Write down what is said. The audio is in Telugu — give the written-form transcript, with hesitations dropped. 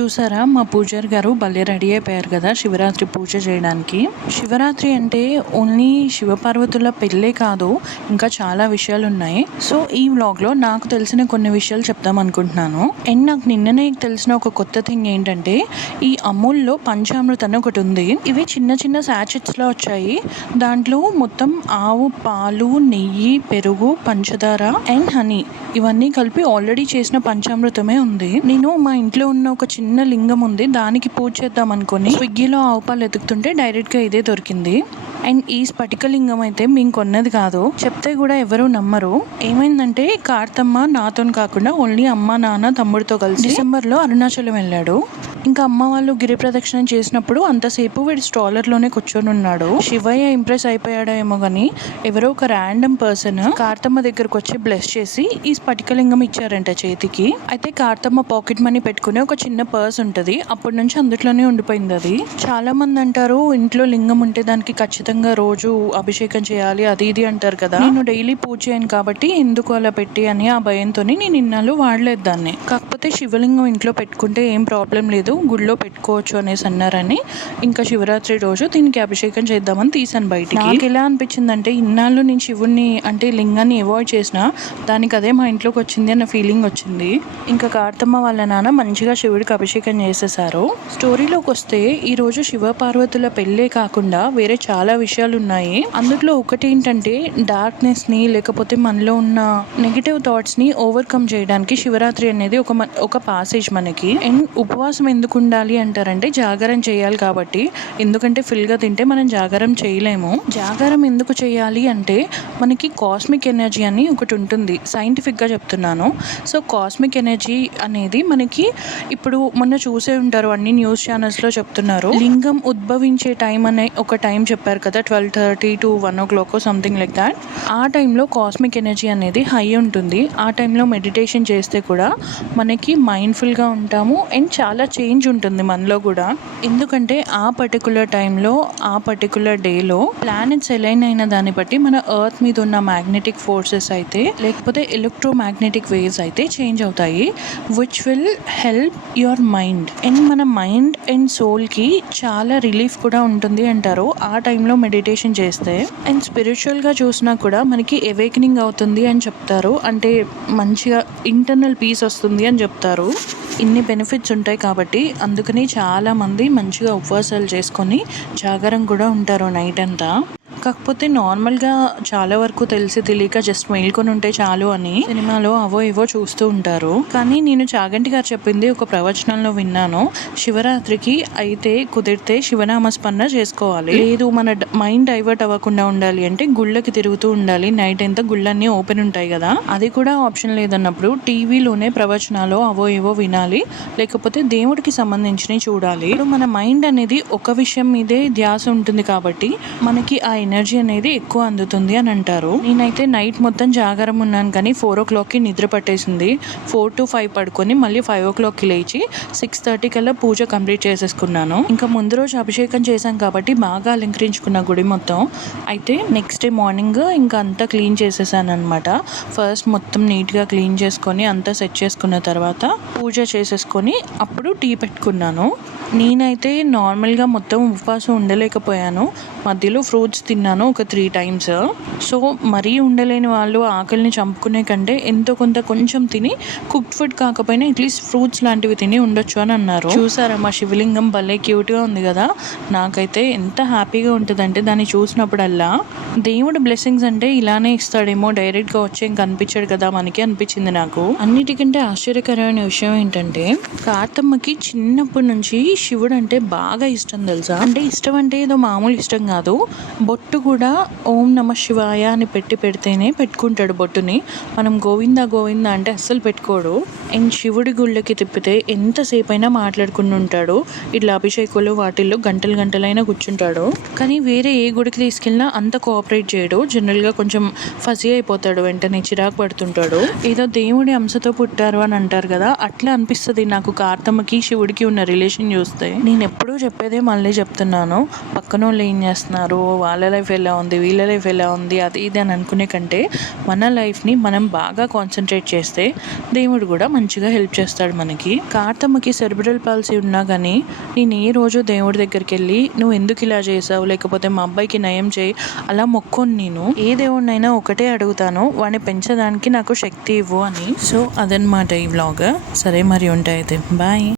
చూసారా మా పూజారి గారు భలే రెడీ అయిపోయారు కదా శివరాత్రి పూజ చేయడానికి. శివరాత్రి అంటే ఓన్లీ శివపార్వతుల పెళ్ళే కాదు, ఇంకా చాలా విషయాలు ఉన్నాయి. సో ఈ వ్లాగ్లో నాకు తెలిసిన కొన్ని విషయాలు చెప్దాం అనుకుంటున్నాను. అండ్ నాకు నిన్ననే తెలిసిన ఒక కొత్త థింగ్ ఏంటంటే ఈ అమూల్లో పంచామృత అని ఒకటి ఉంది. ఇవి చిన్న చిన్న శాచెట్స్లో వచ్చాయి. దాంట్లో మొత్తం ఆవు పాలు, నెయ్యి, పెరుగు, పంచదార అండ్ హనీ ఇవన్నీ కలిపి ఆల్రెడీ చేసిన పంచామృతమే ఉంది. నేను మా ఇంట్లో ఉన్న ఒక చిన్న లింగం ఉంది, దానికి పూజ చేద్దాం అనుకుని స్విగ్గీలో ఆవు పాలు ఎతుకుతుంటే డైరెక్ట్ గా ఇదే దొరికింది. అండ్ ఈ స్ఫటిక లింగం అయితే మేము కొన్నది కాదు, చెప్తే కూడా ఎవరు నమ్మరు. ఏమైందంటే కార్తమ్మ నాతో కాకుండా ఓన్లీ అమ్మ, నాన్న, తమ్ముడితో కలిసి డిసెంబర్లో అరుణాచలం వెళ్ళాడు. ఇంకా అమ్మ వాళ్ళు గిరి ప్రదక్షిణ చేసినప్పుడు అంతసేపు వీడి స్ట్రాలర్లోనే కూర్చొని ఉన్నాడు. శివయ్య ఇంప్రెస్ అయిపోయాడో ఏమో గానీ ఎవరో ఒక ర్యాండమ్ పర్సన్ కార్తమ్మ దగ్గరకు వచ్చి బ్లెస్ చేసి ఈ స్ఫటికలింగం ఇచ్చారంట చేతికి. అయితే కార్తమ్మ పాకెట్ మనీ పెట్టుకునే ఒక చిన్న పర్స్ ఉంటది, అప్పటి నుంచి అందులోనే ఉండిపోయింది అది. చాలా మంది అంటారు ఇంట్లో లింగం ఉంటే దానికి ఖచ్చితంగా రోజు అభిషేకం చేయాలి అది ఇది అంటారు కదా. నేను డైలీ పూజ చేయను కాబట్టి ఎందుకు అలా పెట్టి అని ఆ భయంతో నేను ఇన్నాళ్ళు వాడలేదు దాన్ని. కాకపోతే శివలింగం ఇంట్లో పెట్టుకుంటే ఏం ప్రాబ్లం లేదు, గుడిలో పెట్టుకోవచ్చు అనేసి అన్నారని ఇంకా శివరాత్రి రోజు దీనికి అభిషేకం చేద్దామని తీసాను బయటికి. నాకు ఎలా అనిపించిందంటే ఇన్నాళ్ళు నేను శివుణ్ణి అంటే లింగాన్ని అవాయిడ్ చేసినా దానికి అదే మా ఇంట్లోకి వచ్చింది అన్న ఫీలింగ్ వచ్చింది. ఇంకా కార్తమ్మ వాళ్ళ నాన్న మంచిగా శివుడికి అభిషేకం చేసేసారు. స్టోరీలోకి వస్తే ఈ రోజు శివ పార్వతుల పెళ్ళే కాకుండా వేరే చాలా విషయాలు ఉన్నాయి. అందులో ఒకటి ఏంటంటే డార్క్నెస్ ని లేకపోతే మనలో ఉన్న నెగిటివ్ థాట్స్ ని ఓవర్కమ్ చేయడానికి శివరాత్రి అనేది ఒక పాసేజ్ మనకి. అండ్ ఉపవాసం ఎందుకు ఉండాలి అంటారంటే జాగారం చేయాలి కాబట్టి. ఎందుకంటే ఫుల్గా తింటే మనం జాగారం చేయలేము. జాగారం ఎందుకు చేయాలి అంటే మనకి కాస్మిక్ ఎనర్జీ అని ఒకటి ఉంటుంది, సైంటిఫిక్గా చెప్తున్నాను. సో కాస్మిక్ ఎనర్జీ అనేది మనకి ఇప్పుడు మొన్న చూసే ఉంటారు అన్ని న్యూస్ ఛానల్స్లో చెప్తున్నారు. లింగం ఉద్భవించే టైం అనే ఒక టైం చెప్పారు కదా, 12:30 to 1 o'clock something like that. ఆ టైంలో కాస్మిక్ ఎనర్జీ అనేది హై ఉంటుంది. ఆ టైంలో మెడిటేషన్ చేస్తే కూడా మనకి మైండ్ఫుల్గా ఉంటాము అండ్ చాలా చేంజ్ ఉంటుంది మనలో కూడా. ఎందుకంటే ఆ పర్టికులర్ టైంలో ఆ పర్టికులర్ డేలో ప్లానెట్స్ ఎలైన్ అయిన దాన్ని బట్టి మన ఎర్త్ మీద ఉన్న మ్యాగ్నెటిక్ ఫోర్సెస్ అయితే లేకపోతే ఎలక్ట్రోమాగ్నెటిక్ వేవ్స్ అయితే చేంజ్ అవుతాయి, which will help your mind. And మన మైండ్ అండ్ సోల్కి చాలా రిలీఫ్ కూడా ఉంటుంది అంటారు ఆ టైంలో మెడిటేషన్ చేస్తే. అండ్ స్పిరిచువల్గా చూసినా కూడా మనకి అవేకనింగ్ అవుతుంది అని చెప్తారు, అంటే మంచిగా ఇంటర్నల్ పీస్ వస్తుంది అని చెప్తారు. ఇన్ని బెనిఫిట్స్ ఉంటాయి కాబట్టి అందుకని చాలామంది మంచిగా ఉపవాసాలు చేసుకొని జాగారం కూడా ఉంటారు నైట్ అంతా. కాకపోతే నార్మల్గా చాలా వరకు తెలిసి తెలియక జస్ట్ మేల్కొని ఉంటే చాలు అని సినిమాలో అవో ఇవో చూస్తూ ఉంటారు. కానీ నేను చాగంటి గారు చెప్పింది ఒక ప్రవచనంలో విన్నాను, శివరాత్రికి అయితే కుదిరితే శివనామస్మరణ చేసుకోవాలి. లేదు మన మైండ్ డైవర్ట్ అవ్వకుండా ఉండాలి అంటే గుళ్ళకి తిరుగుతూ ఉండాలి. నైట్ ఎంత గుళ్ళన్నీ ఓపెన్ ఉంటాయి కదా, అది కూడా ఆప్షన్ లేదన్నప్పుడు టీవీలోనే ప్రవచనాలు అవో ఇవో వినాలి, లేకపోతే దేవుడికి సంబంధించినవి చూడాలి. ఇప్పుడు మన మైండ్ అనేది ఒక విషయం మీదే ధ్యాస ఉంటుంది కాబట్టి మనకి ఆ ఎనర్జీ అనేది ఎక్కువ అందుతుంది అని అంటారు. నేనైతే నైట్ మొత్తం జాగారం ఉన్నాను కానీ 4 o'clockకి నిద్ర పట్టేసింది. 4 to 5 పడుకొని మళ్ళీ 5 o'clockకి లేచి 6:30 కల్లా పూజ కంప్లీట్ చేసేసుకున్నాను. ఇంకా ముందు రోజు అభిషేకం చేశాం కాబట్టి బాగా అలంకరించుకున్న గుడి మొత్తం. అయితే నెక్స్ట్ డే మార్నింగ్ ఇంకా అంతా క్లీన్ చేసేసాను అనమాట. ఫస్ట్ మొత్తం నీట్గా క్లీన్ చేసుకొని అంతా సెట్ చేసుకున్న తర్వాత పూజ చేసేసుకొని అప్పుడు టీ పెట్టుకున్నాను. నేనైతే నార్మల్గా మొత్తం ఉపవాసం ఉండలేకపోయాను, మధ్యలో ఫ్రూట్స్ తిన్నాను ఒక 3 times. సో మరీ ఉండలేని వాళ్ళు ఆకలిని చంపుకునే కంటే ఎంతో కొంత కొంచెం తిని కుక్డ్ ఫుడ్ కాకపోయినా అట్లీస్ట్ ఫ్రూట్స్ లాంటివి తిని ఉండొచ్చు అని అన్నారు. చూసారా మా శివలింగం భలే క్యూట్గా ఉంది కదా, నాకైతే ఎంత హ్యాపీగా ఉంటుందంటే దాన్ని చూసినప్పుడల్లా దేవుడు బ్లెస్సింగ్స్ అంటే ఇలానే ఇస్తాడేమో, డైరెక్ట్గా వచ్చి ఇంకా కనిపించాడు కదా మనకి అనిపించింది నాకు. అన్నిటికంటే ఆశ్చర్యకరమైన విషయం ఏంటంటే కార్తమ్మకి చిన్నప్పటి నుంచి శివుడు అంటే బాగా ఇష్టం తెలుసా. అంటే ఇష్టం అంటే ఏదో మామూలు ఇష్టం కాదు, బొట్టు కూడా ఓం నమ శివాయ అని పెడితేనే పెట్టుకుంటాడు బొట్టుని. మనం గోవిందా గోవిందా అంటే అస్సలు పెట్టుకోడు. అండ్ శివుడి గుళ్ళకి తిప్పితే ఎంతసేపు అయినా మాట్లాడుకుని ఉంటాడు, ఇట్లా అభిషేకాలు వాటిల్లో గంటలు గంటలైనా కూర్చుంటాడు. కానీ వేరే ఏ గుడికి తీసుకెళ్ళినా అంత కోఆపరేట్ చేయడు, జనరల్గా కొంచెం ఫజీ అయిపోతాడు, వెంటనే చిరాకు పడుతుంటాడు. ఏదో దేవుడి అంశతో పుట్టారు అని అంటారు కదా, అట్లా అనిపిస్తుంది నాకు కార్తమ్మకి శివుడికి ఉన్న రిలేషన్ చూస్తే. వస్తాయి. నేను ఎప్పుడూ చెప్పేదే మళ్ళీ చెప్తున్నాను, పక్కన వాళ్ళు ఏం చేస్తున్నారు, వాళ్ళ లైఫ్ ఎలా ఉంది, వీళ్ళ లైఫ్ ఎలా ఉంది, అది ఇది అని అనుకునే కంటే మన లైఫ్ని మనం బాగా కాన్సన్ట్రేట్ చేస్తే దేవుడు కూడా మంచిగా హెల్ప్ చేస్తాడు మనకి. కార్తమ్మకి సెరిబ్రల్ పాలసీ ఉన్నా కానీ నేను ఏ రోజు దేవుడి దగ్గరికి వెళ్ళి నువ్వు ఎందుకు ఇలా చేసావు, లేకపోతే మా అబ్బాయికి నయం చేయి అలా మొక్కోను. నేను ఏ దేవుడినైనా ఒకటే అడుగుతాను, వాడిని పెంచడానికి నాకు శక్తి ఇవ్వు అని. సో అదనమాట ఈ వ్లాగ్. సరే మరి ఉంటాయి అయితే, బాయ్.